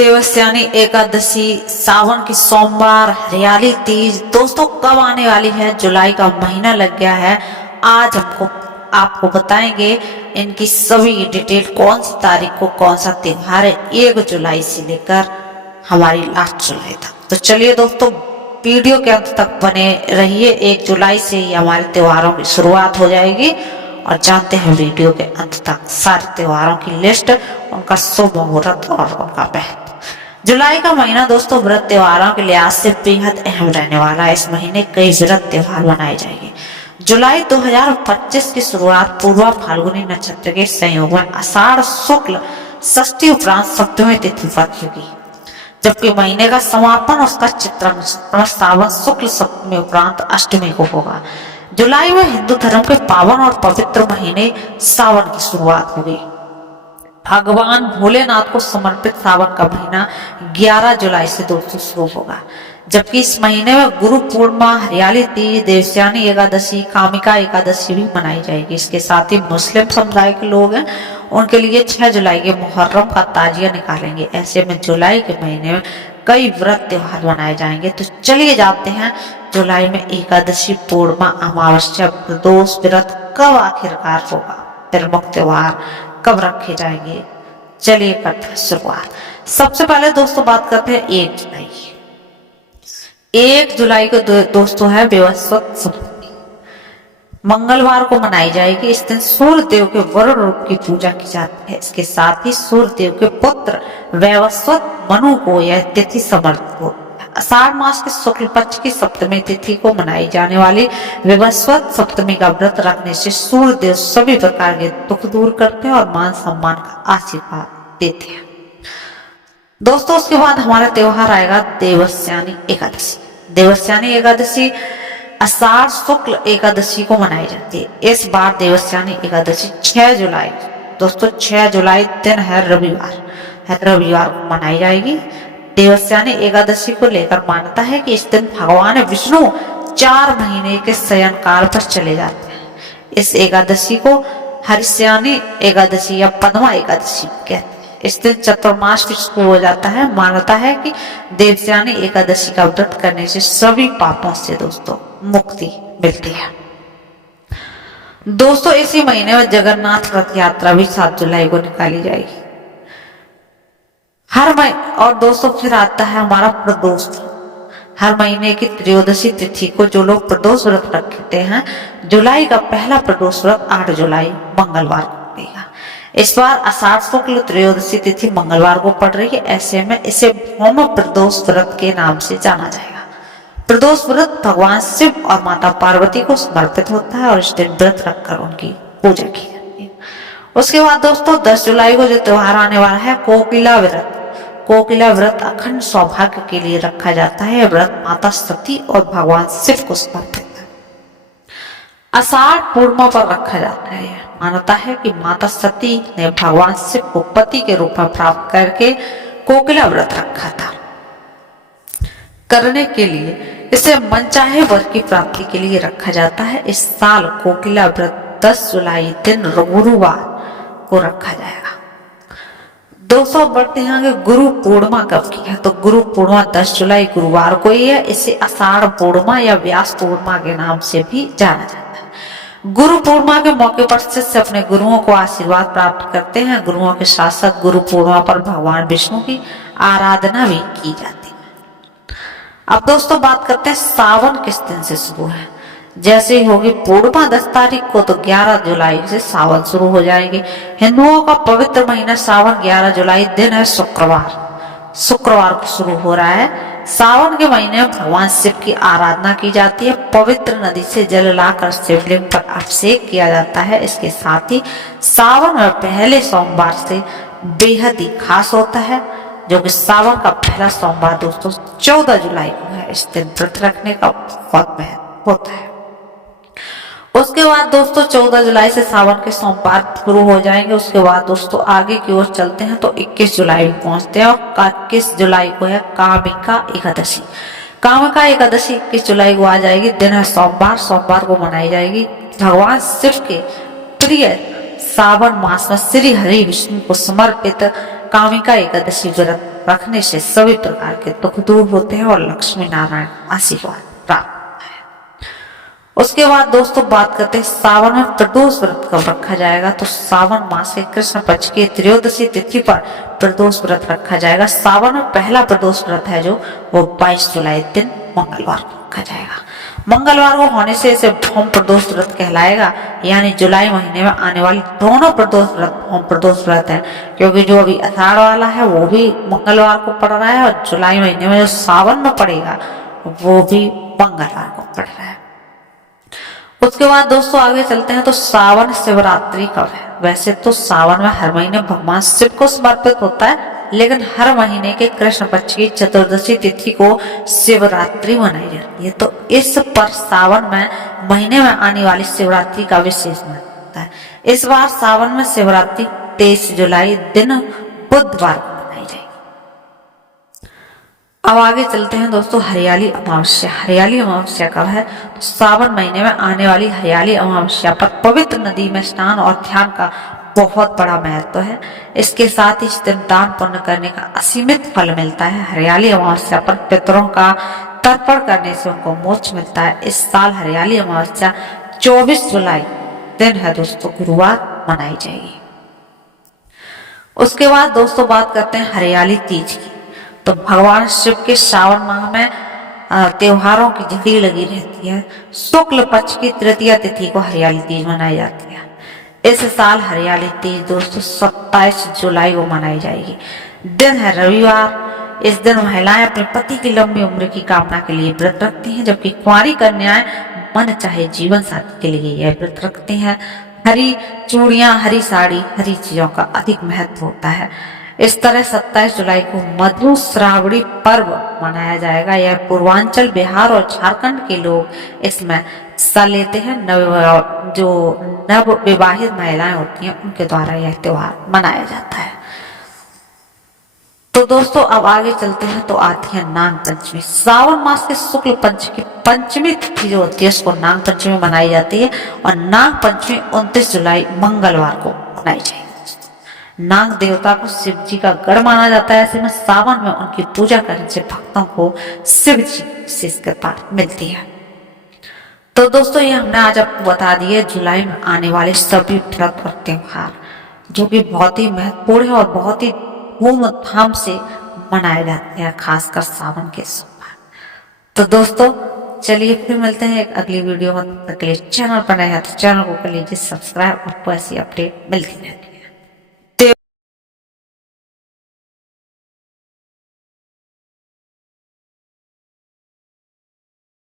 देवस्यानी एकादशी, सावन की सोमवार, हरियाली तीज दोस्तों कब आने वाली है। जुलाई का महीना लग गया है। आज आपको बताएंगे इनकी सभी डिटेल, कौन सी तारीख को कौन सा त्योहार है, 1 जुलाई से लेकर हमारी लास्ट जुलाई तक। तो चलिए दोस्तों वीडियो के अंत तक बने रहिए। 1 जुलाई से ही हमारे त्योहारों की शुरुआत हो जाएगी और जानते हैं वीडियो के अंत तक सारे त्योहारों की लिस्ट, उनका शुभ मुहूर्त और उनका महत्व। जुलाई का महीना दोस्तों व्रत त्योहारों के लिहाज से बेहद अहम रहने वाला है। इस महीने कई व्रत त्योहार मनाए जाएंगे। जुलाई 2025 की शुरुआत पूर्वा फाल्गुनी नक्षत्र के संयोग में आषाढ़ शुक्ल षष्ठी उपरांत सप्तमी तिथि पर होगी, जबकि महीने का समापन उसका चित्र सावन शुक्ल सप्तमी उपरांत अष्टमी को होगा। जुलाई में हिंदू धर्म के पावन और पवित्र महीने सावन की शुरुआत होगी। भगवान भोलेनाथ को समर्पित सावन का महीना 11 जुलाई से दोस्तों शुरू होगा, जबकि इस महीने में गुरु पूर्णिमा, हरियाली तीज, देवस्यानी एकादशी, कामिका एकादशी भी मनाई जाएगी। इसके साथ ही मुस्लिम समुदाय के लोग हैं, उनके लिए 6 जुलाई के मुहर्रम का ताजिया निकालेंगे। ऐसे में जुलाई के महीने में कई व्रत त्योहार मनाए जाएंगे। तो चलिए जानते हैं जुलाई में एकादशी, पूर्णिमा, अमावस्या, प्रदोष व्रत कब आखिरकार होगा, प्रमुख त्योहार कब रखे जाएंगे। चलिए करते हैं शुरुआत। सबसे पहले दोस्तों बात करते हैं 1 जुलाई। 1 जुलाई को दोस्तों है वैवस्वत सप्तमी, मंगलवार को मनाई जाएगी। इस दिन सूर्य देव के वरुण रूप की पूजा की जाती है। इसके साथ ही सूर्य देव के पुत्र वैवस्वत मनु को यह तिथि समर्पित हो। आषाढ़ मास के शुक्ल पक्ष की सप्तमी तिथि को मनाई जाने वाली वैवस्वत सप्तमी का व्रत रखने से सूर्य देव सभी प्रकार के दुख दूर करते हैं और मान सम्मान का आशीर्वाद देते हैं। दोस्तों उसके बाद हमारा त्योहार आएगा देवस्यानी एकादशी। देवस्यानी एकादशी आषाढ़ शुक्ल एकादशी को मनाई जाती है। इस बार देवस्यानी एकादशी 6 जुलाई, दोस्तों 6 जुलाई दिन है रविवार को मनाई जाएगी। देवस्यानी एकादशी को लेकर मान्यता है कि इस दिन भगवान विष्णु 4 महीने के शयन काल पर चले जाते हैं। इस एकादशी को हरिस्यानी एकादशी या पद्मा एकादशी कहते हैं। इस दिन चतुर्मास भी शुरू हो जाता है। मान्यता है कि देवस्यानी एकादशी का व्रत करने से सभी पापों से दोस्तों मुक्ति मिलती है। दोस्तों इसी महीने में जगन्नाथ रथ यात्रा भी 7 जुलाई को निकाली जाएगी। और दोस्तों फिर आता है हमारा प्रदोष। हर महीने की त्रयोदशी तिथि को जो लोग प्रदोष व्रत रखते हैं, जुलाई का पहला प्रदोष व्रत 8 जुलाई मंगलवार को पड़ेगा। इस बार आषाढ़ शुक्ल त्रयोदशी तिथि मंगलवार को पड़ रही है। ऐसे में इसे भौम प्रदोष व्रत के नाम से जाना जाएगा। प्रदोष व्रत भगवान शिव और माता पार्वती को समर्पित होता है और इस दिन व्रत रखकर उनकी पूजा की जाती है। उसके बाद दोस्तों 10 जुलाई को जो त्योहार आने वाला है कोकिला व्रत। कोकिला व्रत अखंड सौभाग्य के लिए रखा जाता है। व्रत माता सती और भगवान शिव को समर्पित है। आषाढ़ पूर्णिमा पर रखा जाता है। मान्यता है कि माता सती ने भगवान शिव को पति के रूप में प्राप्त करके कोकिला व्रत रखा था करने के लिए। इसे मनचाहे वर की प्राप्ति के लिए रखा जाता है। इस साल कोकिला व्रत 10 जुलाई दिन गुरुवार को रखा जाएगा। दोस्तों बढ़ते हैं आगे। गुरु पूर्णिमा कब की है, तो गुरु पूर्णिमा 10 जुलाई गुरुवार को ही है। इसे आषाढ़ पूर्णिमा या व्यास पूर्णिमा के नाम से भी जाना जाता है। गुरु पूर्णिमा के मौके पर शिष्य अपने गुरुओं को आशीर्वाद प्राप्त करते हैं। गुरुओं के साथ साथ गुरु पूर्णिमा पर भगवान विष्णु की आराधना भी की जाती है। अब दोस्तों बात करते हैं सावन किस दिन से शुरू है। जैसे ही होगी पूर्णिमा 10 तारीख को, तो 11 जुलाई से सावन शुरू हो जाएंगे। हिंदुओं का पवित्र महीना सावन 11 जुलाई दिन है शुक्रवार को शुरू हो रहा है। सावन के महीने में भगवान शिव की आराधना की जाती है। पवित्र नदी से जल लाकर शिवलिंग पर अभिषेक किया जाता है। इसके साथ ही सावन में पहले सोमवार से बेहद ही खास होता है, जो कि सावन का पहला सोमवार दोस्तों 14 जुलाई को है। इस दिन व्रत रखने का बहुत महत्व होता है। उसके बाद दोस्तों 14 जुलाई से सावन के सोमवार शुरू हो जाएंगे। उसके बाद दोस्तों आगे की ओर चलते हैं तो 21 जुलाई में पहुंचते हैं और 21 जुलाई को है कामिका एकादशी। कामिका एकादशी 21 जुलाई को आ जाएगी। दिन है सोमवार को मनाई जाएगी। भगवान शिव के प्रिय सावन मास में श्री हरि विष्णु को समर्पित कामिका एकादशी व्रत रखने से सभी प्रकार के दुख दूर होते हैं और लक्ष्मी नारायण आशीर्वाद प्राप्त होता है। उसके बाद दोस्तों बात करते हैं सावन में प्रदोष व्रत कब रखा जाएगा। तो सावन मास के कृष्ण पक्ष की त्रयोदशी तिथि पर प्रदोष व्रत रखा जाएगा। सावन में पहला प्रदोष व्रत है जो वो 22 जुलाई दिन मंगलवार को रखा जाएगा। मंगलवार को होने से इसे भौम प्रदोष व्रत कहलाएगा, यानी जुलाई महीने में आने वाली दोनों प्रदोष व्रत भौम प्रदोष व्रत है, क्योंकि जो अभी आषाढ़ वाला है वो भी मंगलवार को पड़ रहा है और जुलाई महीने में जो सावन में पड़ेगा वो भी मंगलवार को पड़ रहा है। उसके बाद दोस्तों आगे चलते हैं तो सावन शिवरात्रि कब है। वैसे तो सावन में हर महीने भगवान शिव को समर्पित होता है, लेकिन हर महीने के कृष्ण पक्ष की चतुर्दशी तिथि को शिवरात्रि मनाई जाती है। तो इस पर सावन में महीने में आने वाली शिवरात्रि का विशेष महत्व होता है। इस बार सावन में शिवरात्रि 23 जुलाई दिन बुधवार को मनाई जाएगी। अब आगे चलते हैं दोस्तों हरियाली अमावस्या। हरियाली अमावस्या कब है। तो सावन महीने में आने वाली हरियाली अमावस्या पर पवित्र नदी में स्नान और ध्यान का बहुत बड़ा महत्व है। इसके साथ ही इस दिन दान पुण्य करने का असीमित फल मिलता है। हरियाली अमावस्या पर पितरों का तर्पण करने से उनको मोक्ष मिलता है। इस साल हरियाली अमावस्या 24 जुलाई दिन है दोस्तों, गुरुवार मनाई जाएगी। उसके बाद दोस्तों बात करते हैं हरियाली तीज की। तो भगवान शिव के श्रावण माह में त्योहारों की झड़ी लगी रहती है। शुक्ल पक्ष की तृतीया तिथि को हरियाली तीज मनाई जाती है। इस साल हरियाली तीज दोस्तों 27 जुलाई को मनाई जाएगी। दिन है रविवार। इस दिन महिलाएं अपने पति की लंबी उम्र की कामना के लिए व्रत रखती हैं, जबकि कुंवारी कन्याएं मन चाहे जीवन साथी के लिए यह व्रत रखती हैं। हरी चूड़ियां, हरी साड़ी, हरी चीजों का अधिक महत्व होता है। इस तरह 27 जुलाई को मधु श्रावणी पर्व मनाया जाएगा। यह पूर्वांचल, बिहार और झारखंड के लोग इसमें हिस्सा लेते हैं। जो नव विवाहित महिलाएं होती हैं उनके द्वारा यह त्योहार मनाया जाता है। तो दोस्तों अब आगे चलते हैं तो आती है नाग पंचमी। सावन मास के शुक्ल पंच की पंचमी तिथि जो होती है उसको नाग पंचमी मनाई जाती है और नाग पंचमी 29 जुलाई मंगलवार को मनाई जाएगी। नाग देवता को शिव जी का गढ़ माना जाता है। ऐसे में सावन में उनकी पूजा करने से भक्तों को शिव जी विशेष कृपा मिलती है। तो दोस्तों ये हमने आज आपको बता दिए जुलाई में आने वाले सभी व्रत और त्योहार, जो कि बहुत ही महत्वपूर्ण है और बहुत ही धूमधाम से मनाए जाते हैं, खासकर सावन के सोमवार। तो दोस्तों चलिए फिर मिलते हैं एक अगली वीडियो में। तब तक के लिए चैनल पर नए हैं तो चैनल को कर लीजिए सब्सक्राइब, आपको ऐसी अपडेट मिलती रहेगी।